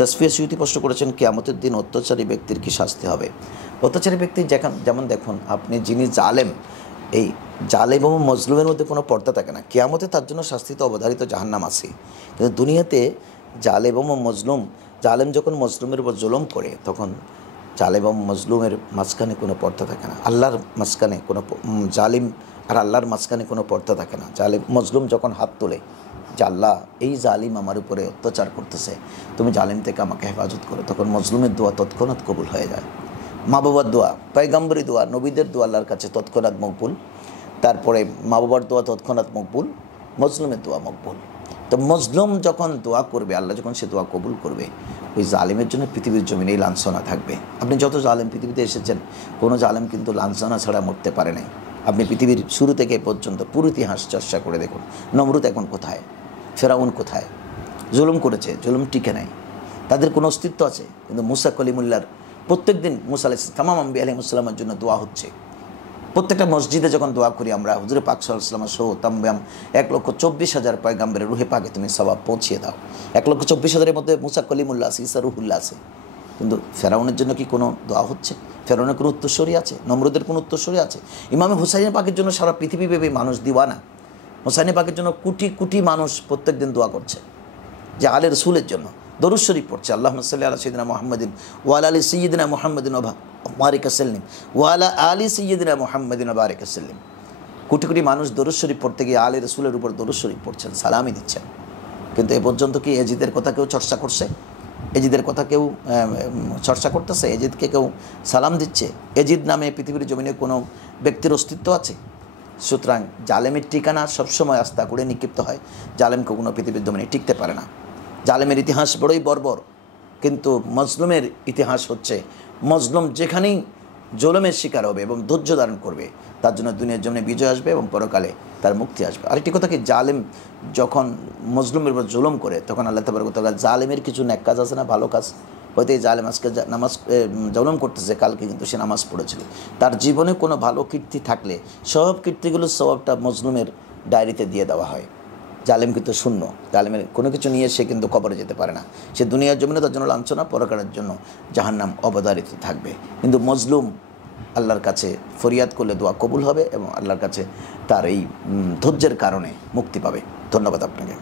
Tasfia Suyuti প্রশ্ন করেছেন, কিয়ামতের দিন অত্যাচারী ব্যক্তির কি শাস্তি হবে? অত্যাচারী ব্যক্তি যেমন দেখুন, আপনি যিনি জালেম, এই জালেম এবং মজলুমের মধ্যে কোনো পর্দা থাকে না। কিয়ামতে তার জন্য শাস্তি তো অবধারিত, জাহান্নাম আছে। কিন্তু দুনিয়াতে জালেম এবং মজলুম, জালেম যখন মজলুমের উপর জুলুম করে, তখন জালেম এবং মজলুমের মাঝখানে কোনো পর্দা থাকে না। আল্লাহর মাঝখানে কোনো জালিম আর আল্লাহর মাঝখানে কোনো পর্দা থাকে না। জালেম মজলুম যখন হাত তোলে যে আল্লাহ, এই জালিম আমার উপরে অত্যাচার করতেছে, তুমি জালিম থেকে আমাকে হেফাজত করো, তখন মজলুমের দোয়া তৎক্ষণাৎ কবুল হয়ে যায়। মা বাবার দোয়া, পয়গম্বরী দোয়া, নবীদের দোয়া আল্লাহর কাছে তৎক্ষণাৎ মকবুল। তারপরে মা বাবার দোয়া তৎক্ষণাৎ মকবুল, মজলুমের দোয়া মকবুল। তো মজলুম যখন দোয়া করবে, আল্লাহ যখন সে দোয়া কবুল করবে, ওই জালিমের জন্য পৃথিবীর জমিনেই লাঞ্ছনা থাকবে। আপনি যত জালিম পৃথিবীতে এসেছেন, কোনো জালিম কিন্তু লাঞ্ছনা ছাড়া মরতে পারে নাই। আপনি পৃথিবীর শুরু থেকে পর্যন্ত পুরো ইতিহাস চর্চা করে দেখুন, নমরুদ এখন কোথায়, ফেরাউন কোথায়, জুলুম করেছে, জুলুম টিকে নাই, তাদের কোনো অস্তিত্ব আছে। কিন্তু মুসা কলিমুল্লাহর প্রত্যেক দিন মুসা আলাইহিস তামাম আম্বিয়া আলাইহিসসালামের জন্য দোয়া হচ্ছে। প্রত্যেকটা মসজিদে যখন দোয়া করি আমরা, হুজুর পাক সাল্লাল্লাহু আলাইহি ওয়াসাল্লাম সহ তাম্বাম 1,24,000 পয়গম্বরের রুহে পাকে তুমি সওয়াব পৌঁছিয়ে দাও। 1,24,000-এর মধ্যে মুসা কলিমুল্লাহ আছে, ঈসা রুহুল্লাহ আছে। কিন্তু ফেরাউনের জন্য কি কোনো দোয়া হচ্ছে? ফেরাউনের কোনো উত্তরসূরি আছে? নমরুদের কোনো উত্তরসূরি আছে? ইমামে হুসাইন পাকের জন্য সারা পৃথিবীব্যাপী মানুষ দিওয়ানা। হুসাইন পাকের জন্য কোটি কোটি মানুষ প্রত্যেক দিন দোয়া করছে, যে আলে রসুলের জন্য দরুদ শরীফ পড়ছে, আল্লাহুম্মা সাল্লি আলা সাইয়্যিদিনা মুহাম্মাদিন ওয়া আলা আলি সাইয়্যিদিনা মুহাম্মাদিন ওয়া বারিক সাল্লিম ওয়া আলা আলি সাইয়্যিদিনা মুহাম্মাদিন ওয়া বারিক সাল্লিম। কোটি কোটি মানুষ দরুদ শরীফ পড়তে গিয়ে আলে রসুলের উপর দরুদ শরীফ পড়ছেন, সালামি দিচ্ছেন। কিন্তু এ পর্যন্ত কি এজিদের কথা কেউ চর্চা করছে? এজিদের কথা কেউ চর্চা করতেছে? এজিদকে কেউ সালাম দিচ্ছে? এজিদ নামে পৃথিবীর জমিনে কোনো ব্যক্তির অস্তিত্ব আছে? সুতরাং জালেমের ঠিকানা সবসময় আস্থা করে নিক্ষিপ্ত হয়, জালেম কখনো পৃথিবীর জমিনে টিকতে পারে না। জালেমের ইতিহাস বড়ই বর্বর, কিন্তু মজলুমের ইতিহাস হচ্ছে, মজলুম যেখানেই জুলুমের শিকার হবে এবং ধৈর্য ধারণ করবে, তার জন্য দুনিয়ার জন্য বিজয় আসবে এবং পরকালে তার মুক্তি আসবে। আরেকটি কথা কি, জালেম যখন মজলুমের উপর জুলুম করে, তখন আল্লাহ তাবারক ওয়া তাআলা জালেমের কিছু নেক কাজ আছে না, ভালো কাজ, হয়তো এই জালেম আজকে নামাজ জুলুম করতেছে, কালকে কিন্তু সে নামাজ পড়েছিল, তার জীবনে কোনো ভালো কীর্তি থাকলে সব কীর্তিগুলোর সওয়াবটা মজলুমের ডায়েরিতে দিয়ে দেওয়া হয়। জালেম কিন্তু শূন্য, জালেমের কোনো কিছু নিয়ে সে কিন্তু কবরে যেতে পারে না, সে দুনিয়ার জমিনে তার জন্য লাঞ্ছনা, পরকালের জন্য জাহান্নাম অবধারিত থাকবে। কিন্তু মজলুম আল্লাহর কাছে ফরিয়াদ করলে দোয়া কবুল হবে এবং আল্লাহর কাছে তার এই ধৈর্যের কারণে মুক্তি পাবে। ধন্যবাদ আপনাকে।